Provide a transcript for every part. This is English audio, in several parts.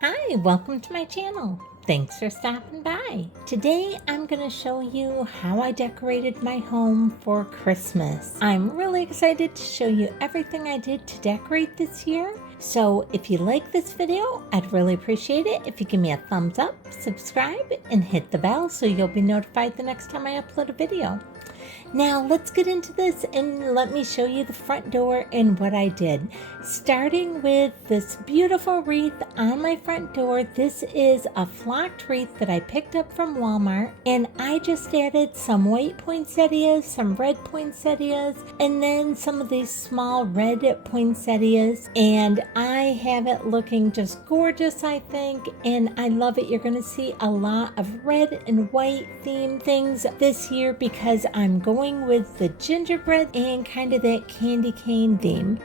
Hi, welcome to my channel. Thanks for stopping by. Today I'm going to show you how I decorated my home for Christmas. I'm really excited to show you everything I did to decorate this year. So if you like this video, I'd really appreciate it if you give me a thumbs up, subscribe, and hit the bell so you'll be notified the next time I upload a video. Now let's get into this and let me show you the front door and what I did. Starting with this beautiful wreath on my front door. This is a flocked wreath that I picked up from Walmart, and I just added some white poinsettias, some red poinsettias, and then some of these small red poinsettias, and I have it looking just gorgeous, I think, and I love it. You're going to see a lot of red and white themed things this year because I'm going with the gingerbread and kind of that candy cane theme.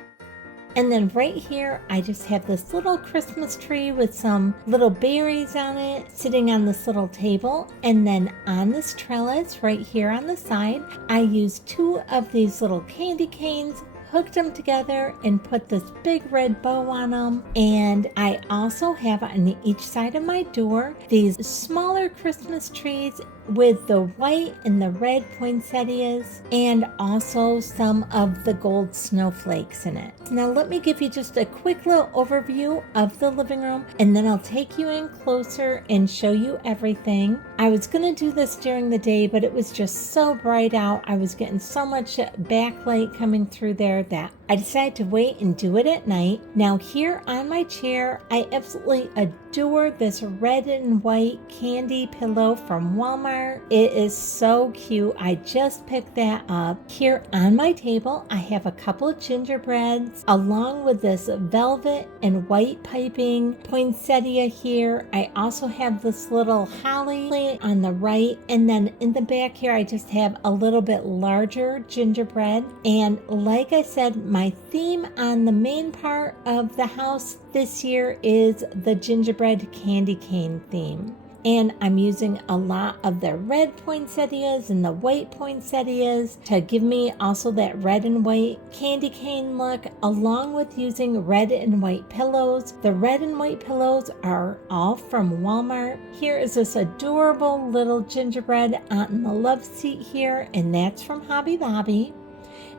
And then right here, I just have this little Christmas tree with some little berries on it sitting on this little table. And then on this trellis right here on the side, I used two of these little candy canes, hooked them together and put this big red bow on them. And I also have on each side of my door these smaller Christmas trees with the white and the red poinsettias and also some of the gold snowflakes in it. Now let me give you just a quick little overview of the living room, and then I'll take you in closer and show you everything. I was going to do this during the day, but it was just so bright out. I was getting so much backlight coming through there that I decided to wait and do it at night. Now here on my chair, I absolutely adore this red and white candy pillow from Walmart. It is so cute. I just picked that up. Here on my table, I have a couple of gingerbreads along with this velvet and white piping poinsettia here. I also have this little holly plant on the right, and then in the back here, I just have a little bit larger gingerbread. And like I said, my theme on the main part of the house this year is the gingerbread candy cane theme. And I'm using a lot of the red poinsettias and the white poinsettias to give me also that red and white candy cane look, along with using red and white pillows. The red and white pillows are all from Walmart. Here is this adorable little gingerbread on the love seat here, and that's from Hobby Lobby.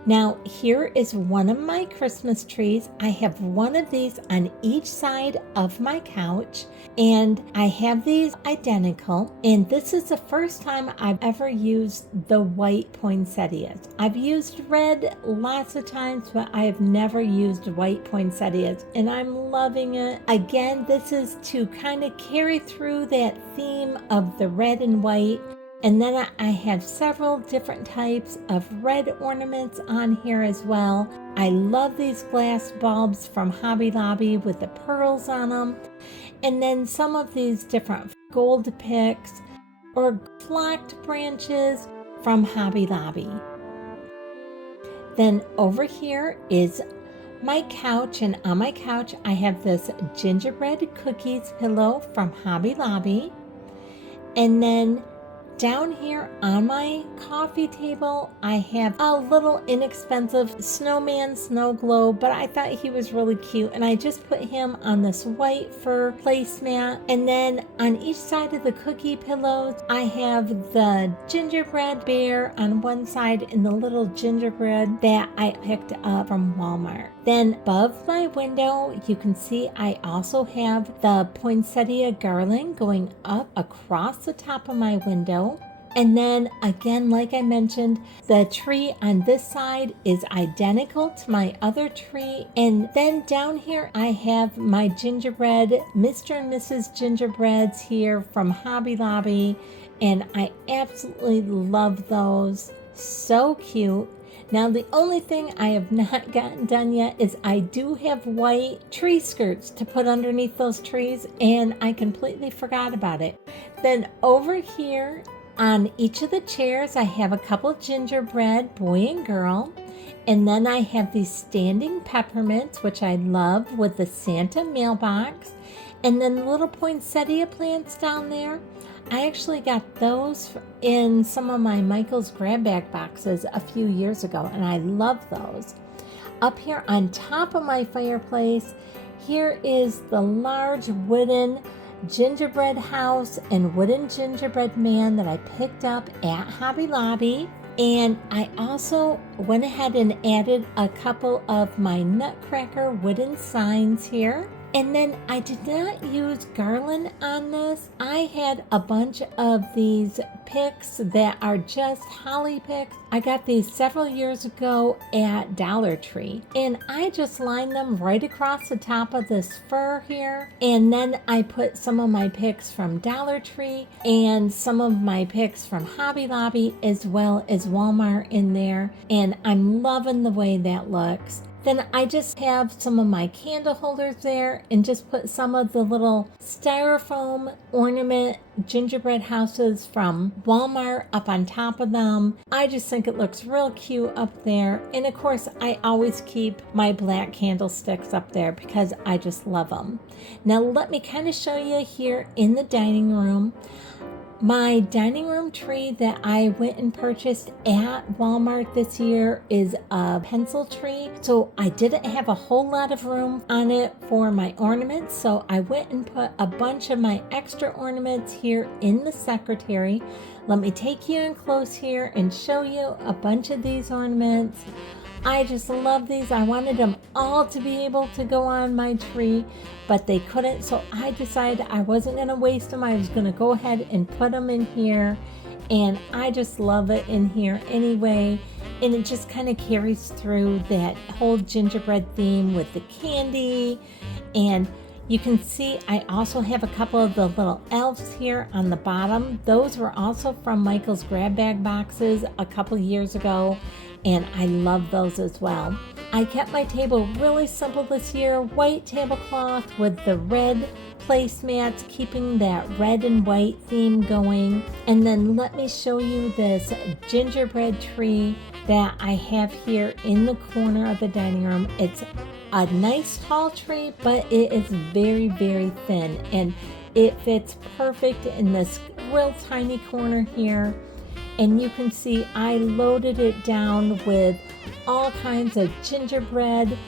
Now here is one of my Christmas trees. I have one of these on each side of my couch, and I have these identical, and this is the first time I've ever used the white poinsettias. I've used red lots of times, but I have never used white poinsettias, and I'm loving it. Again, this is to kind of carry through that theme of the red and white. And then I have several different types of red ornaments on here as well. I love these glass bulbs from Hobby Lobby with the pearls on them. And then some of these different gold picks or flocked branches from Hobby Lobby. Then over here is my couch, and on my couch I have this gingerbread cookies pillow from Hobby Lobby. And then down here on my coffee table, I have a little inexpensive snowman snow globe, but I thought he was really cute, and I just put him on this white fur placemat. And then on each side of the cookie pillows, I have the gingerbread bear on one side and the little gingerbread that I picked up from Walmart. Then above my window, you can see I also have the poinsettia garland going up across the top of my window. And then again, like I mentioned, the tree on this side is identical to my other tree. And then down here, I have my gingerbread, Mr. and Mrs. Gingerbreads here from Hobby Lobby. And I absolutely love those. So cute. Now, the only thing I have not gotten done yet is I do have white tree skirts to put underneath those trees, and I completely forgot about it. Then over here on each of the chairs, I have a couple of gingerbread, boy and girl. And then I have these standing peppermints, which I love, with the Santa mailbox. And then the little poinsettia plants down there. I actually got those in some of my Michael's grab bag boxes a few years ago, and I love those. Up here on top of my fireplace Here is the large wooden gingerbread house and wooden gingerbread man that I picked up at Hobby Lobby. And I also went ahead and added a couple of my Nutcracker wooden signs here. And then I did not use garland on this. I had a bunch of these picks that are just holly picks. I got these several years ago at Dollar Tree. And I just lined them right across the top of this fur here. And then I put some of my picks from Dollar Tree and some of my picks from Hobby Lobby as well as Walmart in there. And I'm loving the way that looks. Then I just have some of my candle holders there and just put some of the little styrofoam ornament gingerbread houses from Walmart up on top of them. I just think it looks real cute up there. And of course, I always keep my black candlesticks up there because I just love them. Now let me kind of show you here in the dining room. My dining room tree that I went and purchased at Walmart this year is a pencil tree. So I didn't have a whole lot of room on it for my ornaments. So I went and put a bunch of my extra ornaments here in the secretary. Let me take you in close here and show you a bunch of these ornaments. I just love these. I wanted them all to be able to go on my tree, but they couldn't. So I decided I wasn't going to waste them. I was going to go ahead and put them in here. And I just love it in here anyway. And it just kind of carries through that whole gingerbread theme with the candy. And you can see I also have a couple of the little elves here on the bottom. Those were also from Michael's grab bag boxes a couple years ago. And I love those as well. I kept my table really simple this year. White tablecloth with the red placemats, keeping that red and white theme going. And then let me show you this gingerbread tree that I have here in the corner of the dining room. It's a nice tall tree, but it is very, very thin. And it fits perfect in this real tiny corner here. And you can see I loaded it down with all kinds of gingerbread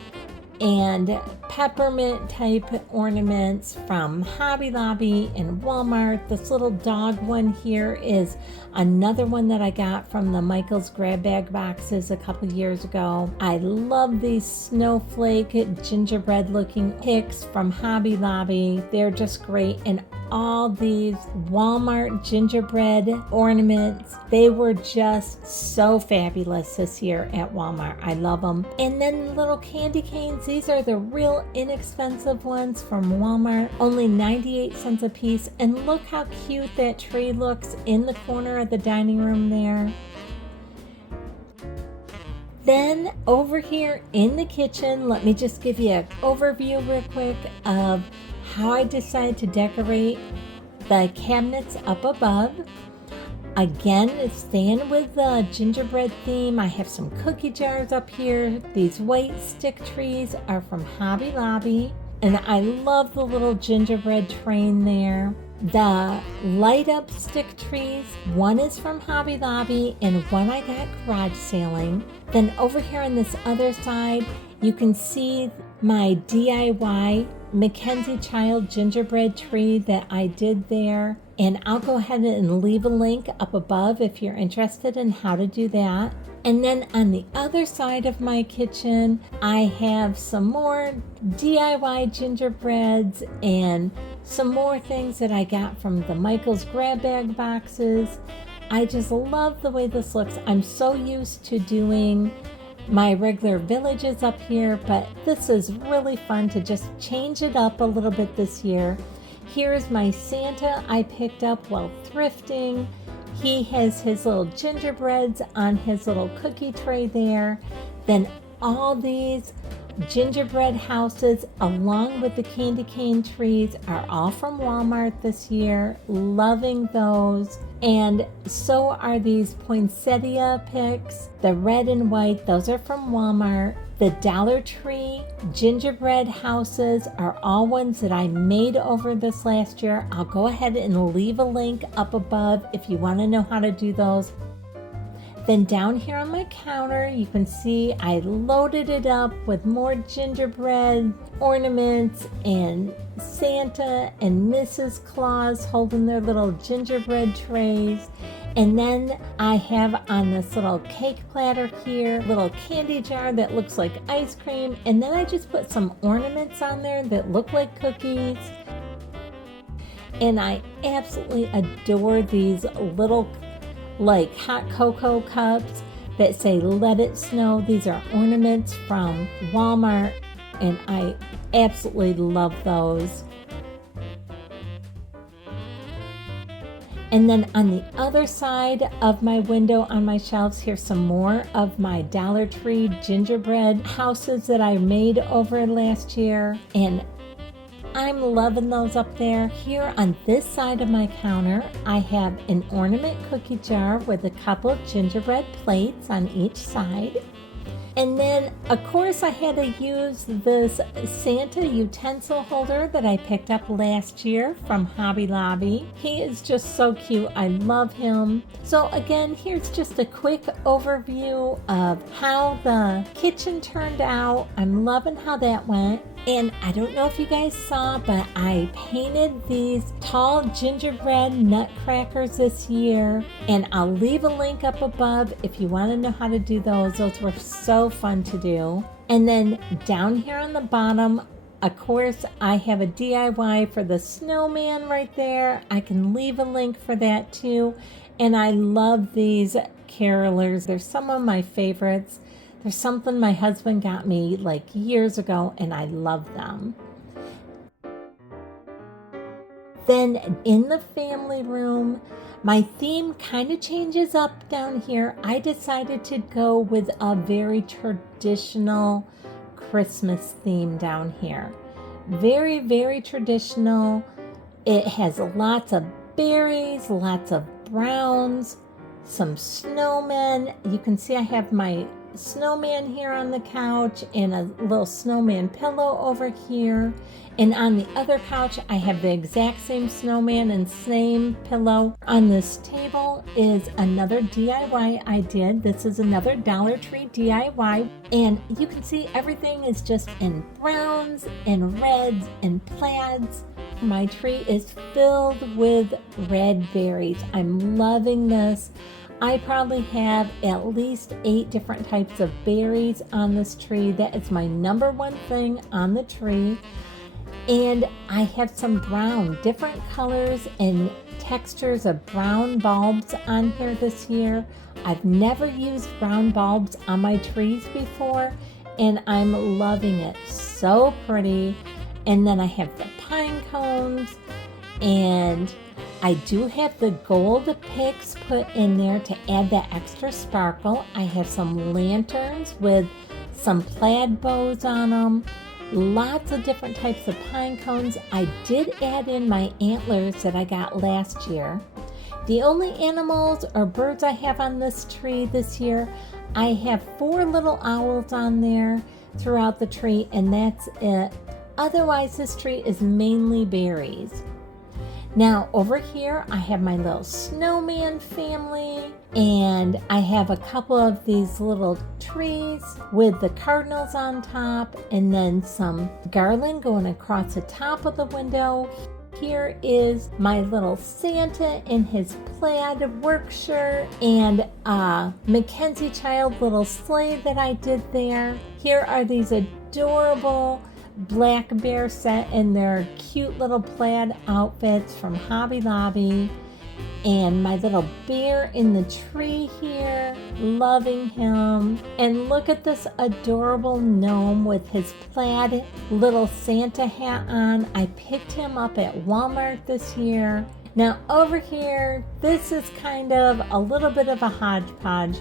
and peppermint type ornaments from Hobby Lobby and Walmart. This little dog one here is another one that I got from the Michael's grab bag boxes a couple years ago. I love these snowflake gingerbread looking picks from Hobby Lobby. They're just great. And all these Walmart gingerbread ornaments, they were just so fabulous this year at Walmart. I love them. And then little candy canes, these are the real inexpensive ones from Walmart, only 98 cents a piece. And look how cute that tree looks in the corner of the dining room there. Then over here in the kitchen, let me just give you an overview real quick of how I decided to decorate the cabinets up above. Again, it's staying with the gingerbread theme. I have some cookie jars up here. These white stick trees are from Hobby Lobby. And I love the little gingerbread train there. The light up stick trees, one is from Hobby Lobby and one I got garage sailing. Then over here on this other side, you can see my DIY Mackenzie Child gingerbread tree that I did there. And I'll go ahead and leave a link up above if you're interested in how to do that. And then on the other side of my kitchen, I have some more DIY gingerbreads and some more things that I got from the Michael's grab bag boxes. I just love the way this looks. I'm so used to doing my regular villages up here, but this is really fun to just change it up a little bit this year. Here's my Santa I picked up while thrifting. He has his little gingerbreads on his little cookie tray there. Then all these gingerbread houses along with the candy cane trees are all from Walmart this year. Loving those. And so are these poinsettia picks, the red and white, those are from Walmart. The Dollar Tree gingerbread houses are all ones that I made over this last year. I'll go ahead and leave a link up above if you want to know how to do those. Then down here on my counter, you can see I loaded it up with more gingerbread ornaments and Santa and Mrs. Claus holding their little gingerbread trays. And then I have on this little cake platter here, little candy jar that looks like ice cream. And then I just put some ornaments on there that look like cookies. And I absolutely adore these little like hot cocoa cups that say "Let It Snow." These are ornaments from Walmart, and I absolutely love those. And then on the other side of my window on my shelves, here's some more of my Dollar Tree gingerbread houses that I made over last year, and I'm loving those up there. Here on this side of my counter, I have an ornament cookie jar with a couple of gingerbread plates on each side. And then, of course, I had to use this Santa utensil holder that I picked up last year from Hobby Lobby. He is just so cute. I love him. So again, here's just a quick overview of how the kitchen turned out. I'm loving how that went. And I don't know if you guys saw, but I painted these tall gingerbread nutcrackers this year. And I'll leave a link up above if you want to know how to do those. Those were so fun to do. And then down here on the bottom, of course, I have a DIY for the snowman right there. I can leave a link for that too. And I love these carolers. They're some of my favorites. There's something my husband got me like years ago, and I love them. Then in the family room, my theme kind of changes up down here. I decided to go with a very traditional Christmas theme down here. Very, very traditional. It has lots of berries, lots of browns, some snowmen. You can see I have my snowman here on the couch and a little snowman pillow over here. And on the other couch, I have the exact same snowman and same pillow. On this table is another DIY I did. This is another Dollar Tree DIY. And you can see everything is just in browns and reds and plaids. My tree is filled with red berries. I'm loving this. I probably have at least 8 different types of berries on this tree. That is my number one thing on the tree. And I have some brown, different colors and textures of brown bulbs on here this year. I've never used brown bulbs on my trees before, and I'm loving it. So pretty. And then I have the pine cones, and I do have the gold picks put in there to add that extra sparkle. I have some lanterns with some plaid bows on them. Lots of different types of pine cones. I did add in my antlers that I got last year. The only animals or birds I have on this tree this year, I have 4 little owls on there throughout the tree, and that's it. Otherwise, this tree is mainly berries. Now over here, I have my little snowman family, and I have a couple of these little trees with the cardinals on top, and then some garland going across the top of the window. Here is my little Santa in his plaid work shirt and a Mackenzie Child little sleigh that I did there. Here are these adorable black bear set in their cute little plaid outfits from Hobby Lobby, and my little bear in the tree here, loving him. And look at this adorable gnome with his plaid little Santa hat on. I picked him up at Walmart this year. Now over here, this is kind of a little bit of a hodgepodge.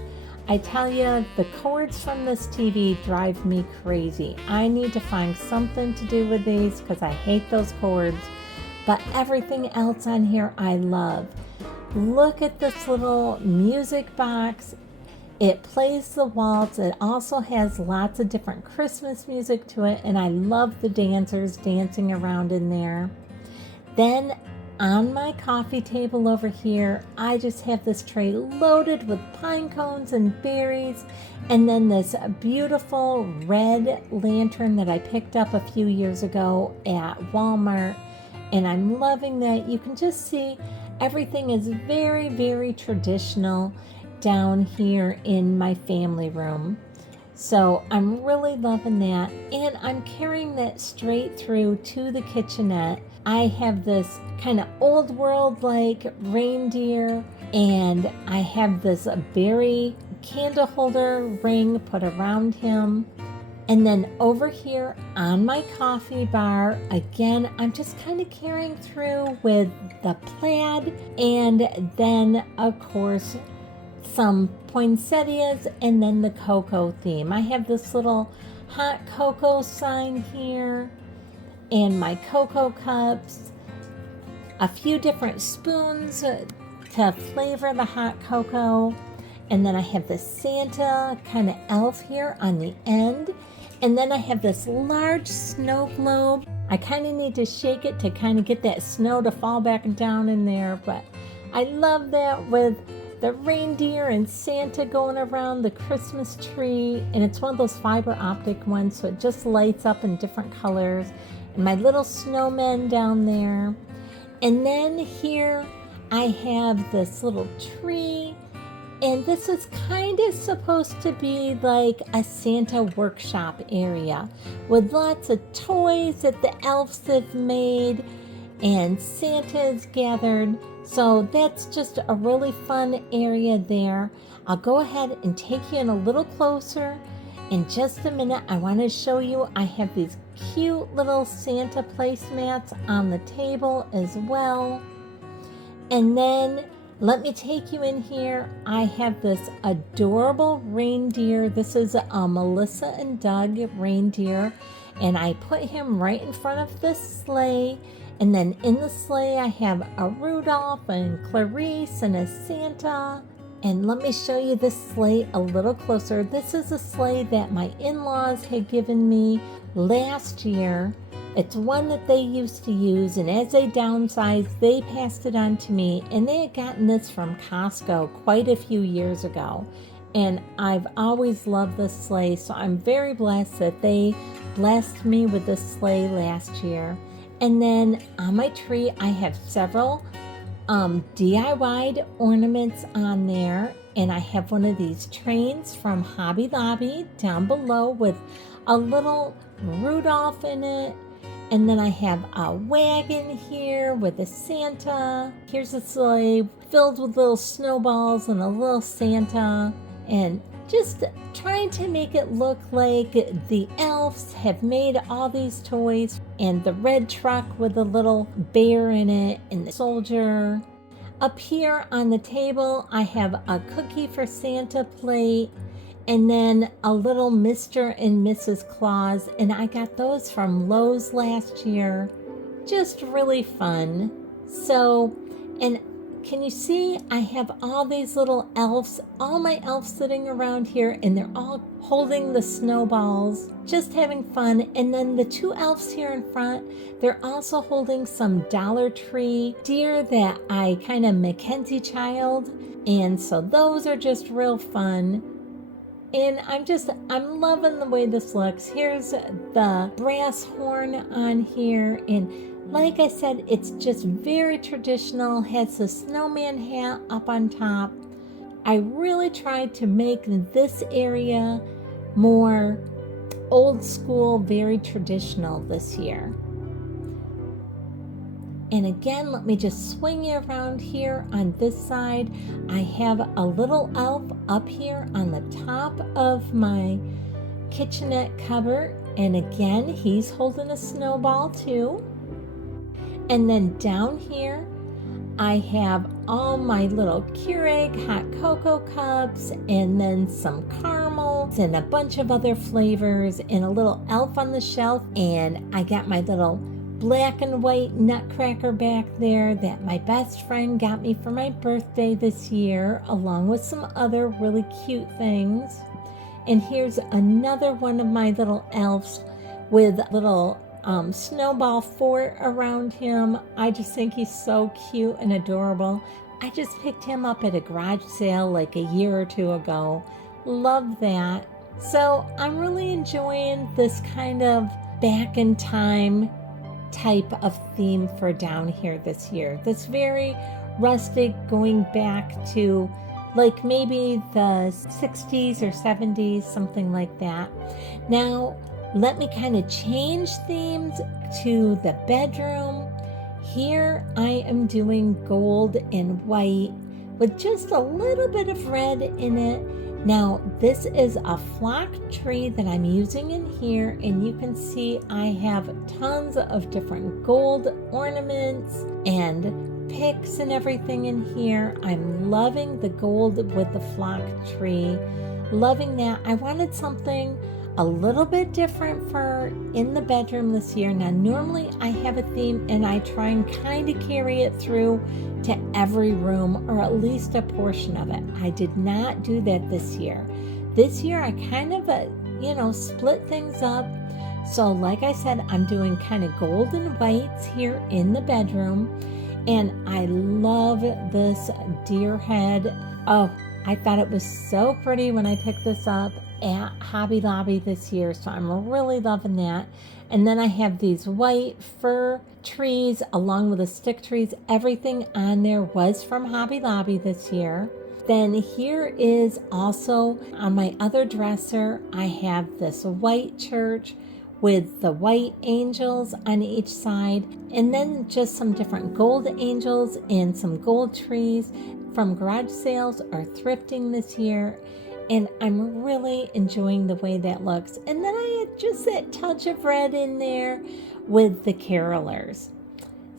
I tell you, the cords from this TV drive me crazy. I need to find something to do with these because I hate those cords. But everything else on here I love. Look at this little music box. It plays the waltz. It also has lots of different Christmas music to it, and I love the dancers dancing around in there. Then on my coffee table over here, I just have this tray loaded with pine cones and berries, and then this beautiful red lantern that I picked up a few years ago at Walmart, and I'm loving that. You can just see everything is very, very traditional down here in my family room. So I'm really loving that, and I'm carrying that straight through to the kitchenette. I have this kind of old world like reindeer, and I have this berry candle holder ring put around him. And then over here on my coffee bar, again, I'm just kind of carrying through with the plaid, and then of course some poinsettias, and then the cocoa theme. I have this little hot cocoa sign here, and my cocoa cups, a few different spoons to flavor the hot cocoa, and then I have the Santa kind of elf here on the end, and then I have this large snow globe. I kind of need to shake it to kind of get that snow to fall back down in there, but I love that with the reindeer and Santa going around the Christmas tree, and it's one of those fiber optic ones, so it just lights up in different colors, and my little snowmen down there. And then here I have this little tree, and this is kind of supposed to be like a Santa workshop area with lots of toys that the elves have made, and Santa is gathered. So that's just a really fun area there. I'll go ahead and take you in a little closer in just a minute. I want to show you, I have these cute little Santa placemats on the table as well. And then let me take you in here. I have this adorable reindeer. This is a Melissa and Doug reindeer, and I put him right in front of this sleigh. And then in the sleigh, I have a Rudolph and Clarice and a Santa. And let me show you this sleigh a little closer. This is a sleigh that my in-laws had given me last year. It's one that they used to use, and as they downsized, they passed it on to me. And they had gotten this from Costco quite a few years ago. And I've always loved this sleigh, so I'm very blessed that they blessed me with this sleigh last year. And then on my tree, I have several DIY'd ornaments on there. And I have one of these trains from Hobby Lobby down below with a little Rudolph in it. And then I have a wagon here with a Santa. Here's a sleigh filled with little snowballs and a little Santa. And just trying to make it look like the elves have made all these toys, and the red truck with a little bear in it and the soldier. Up here on the table, I have a cookie for Santa plate, and then a little Mr. and Mrs. Claus, and I got those from Lowe's last year. Just really fun. So, and can you see I have all these little elves, all my elves sitting around here, and they're all holding the snowballs, just having fun. And then the two elves here in front, they're also holding some Dollar Tree deer that I kind of Mackenzie child. And so those are just real fun. And I'm loving the way this looks. Here's the brass horn on here, and like I said, it's just very traditional, has the snowman hat up on top. I really tried to make this area more old school, very traditional this year. And again, let me just swing you around here on this side. I have a little elf up here on the top of my kitchenette cupboard. And again, he's holding a snowball too. And then down here, I have all my little Keurig hot cocoa cups, and then some caramels and a bunch of other flavors, and a little elf on the shelf. And I got my little black and white nutcracker back there that my best friend got me for my birthday this year, along with some other really cute things. And here's another one of my little elves with little snowball fort around him. I just think he's so cute and adorable. I just picked him up at a garage sale like a year or two ago. Love that. So I'm really enjoying this kind of back in time type of theme for down here this year. This very rustic, going back to like maybe the 60s or 70s, something like that. Now, let me kind of change themes to the bedroom. Here I am doing gold and white with just a little bit of red in it. Now, this is a flock tree that I'm using in here, and you can see I have tons of different gold ornaments and picks and everything in here. I'm loving the gold with the flock tree. Loving that. I wanted something a little bit different for in the bedroom this year. Now, normally I have a theme and I try and kind of carry it through to every room, or at least a portion of it. I did not do that this year. This year I kind of, split things up. So like I said, I'm doing kind of gold and whites here in the bedroom. And I love this deer head. Oh, I thought it was so pretty when I picked this up at Hobby Lobby this year, so I'm really loving that. And then I have these white fir trees along with the stick trees. Everything on there was from Hobby Lobby this year. Then here is also on my other dresser, I have this white church with the white angels on each side, and then just some different gold angels and some gold trees from garage sales or thrifting this year. And I'm really enjoying the way that looks. And then I had just that touch of red in there with the carolers.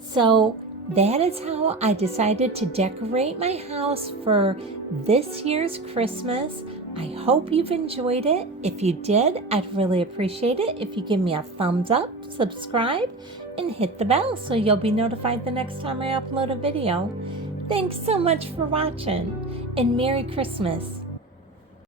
So that is how I decided to decorate my house for this year's Christmas. I hope you've enjoyed it. If you did, I'd really appreciate it if you give me a thumbs up, subscribe, and hit the bell so you'll be notified the next time I upload a video. Thanks so much for watching, and Merry Christmas.